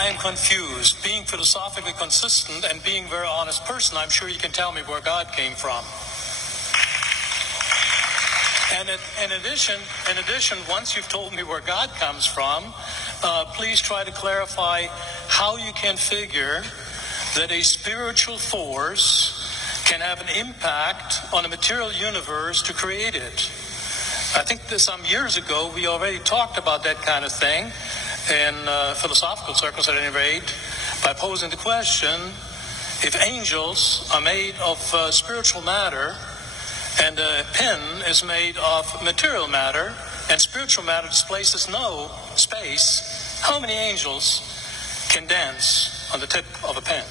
I am confused. Being philosophically consistent and being a very honest person, I'm sure you can tell me where God came from. And in addition, once you've told me where God comes from, please try to clarify how you can figure that a spiritual force can have an impact on a material universe to create it. I think that some years ago we already talked about that kind of thing in philosophical circles at any rate, by posing the question, if angels are made of spiritual matter and a pen is made of material matter and spiritual matter displaces no space, how many angels can dance on the tip of a pen?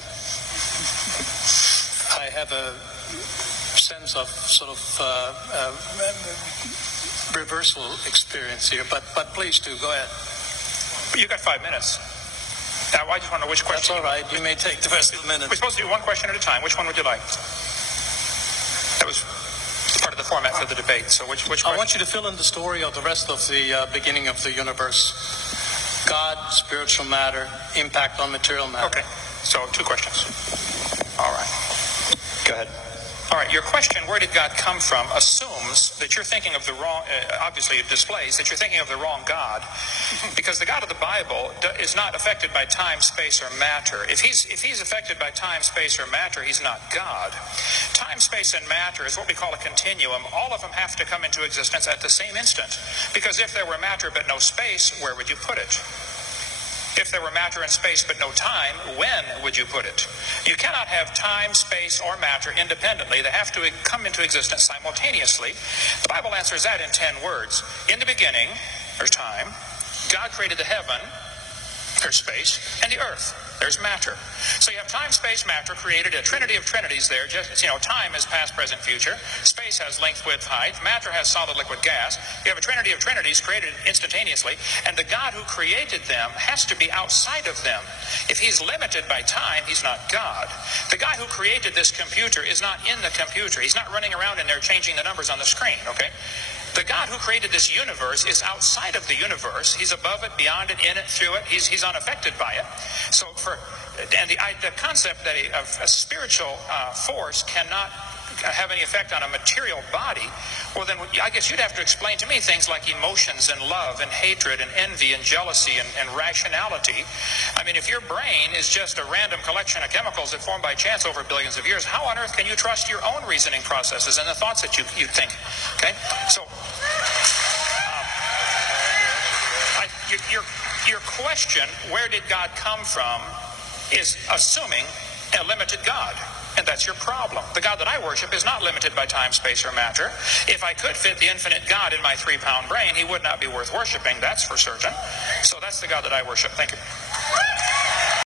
I have a sense of sort of reversal experience here, but please do, go ahead. You got 5 minutes. Now, I just want to know which question. That's all right. You may take the rest of the minute. We're supposed to do one question at a time. Which one would you like? That was part of the format for the debate. So which question? I want you to fill in the story of the rest of the beginning of the universe. God, spiritual matter, impact on material matter. Okay. So 2 questions. All right. Go ahead. All right, your question, where did God come from, assumes that you're thinking of the wrong, obviously it displays that you're thinking of the wrong God, because the God of the Bible is not affected by time, space, or matter. If he's affected by time, space, or matter, he's not God. Time, space, and matter is what we call a continuum. All of them have to come into existence at the same instant, because if there were matter but no space, where would you put it? If there were matter and space but no time, when would you put it? You cannot have time, space, or matter independently. They have to come into existence simultaneously. The Bible answers that in 10 words. In the beginning, there's time. God created the heaven, there's space, and the earth, there's matter. So you have time, space, matter, created a trinity of trinities there. Just, time is past, present, future. Space has length, width, height. Matter has solid, liquid, gas. You have a trinity of trinities created instantaneously, and the God who created them has to be outside of them. If he's limited by time, he's not God. The guy who created this computer is not in the computer. He's not running around in there changing the numbers on the screen, okay? The God who created this universe is outside of the universe. He's above it, beyond it, in it, through it. He's unaffected by it. So the concept that a spiritual force cannot have any effect on a material body, well then I guess you'd have to explain to me things like emotions and love and hatred and envy and jealousy and rationality. I mean, if your brain is just a random collection of chemicals that form by chance over billions of years, how on earth can you trust your own reasoning processes and the thoughts that you think? Okay, so your question, where did God come from, is assuming a limited God. And that's your problem. The God that I worship is not limited by time, space, or matter. If I could fit the infinite God in my 3-pound brain, he would not be worth worshiping, that's for certain. So that's the God that I worship. Thank you.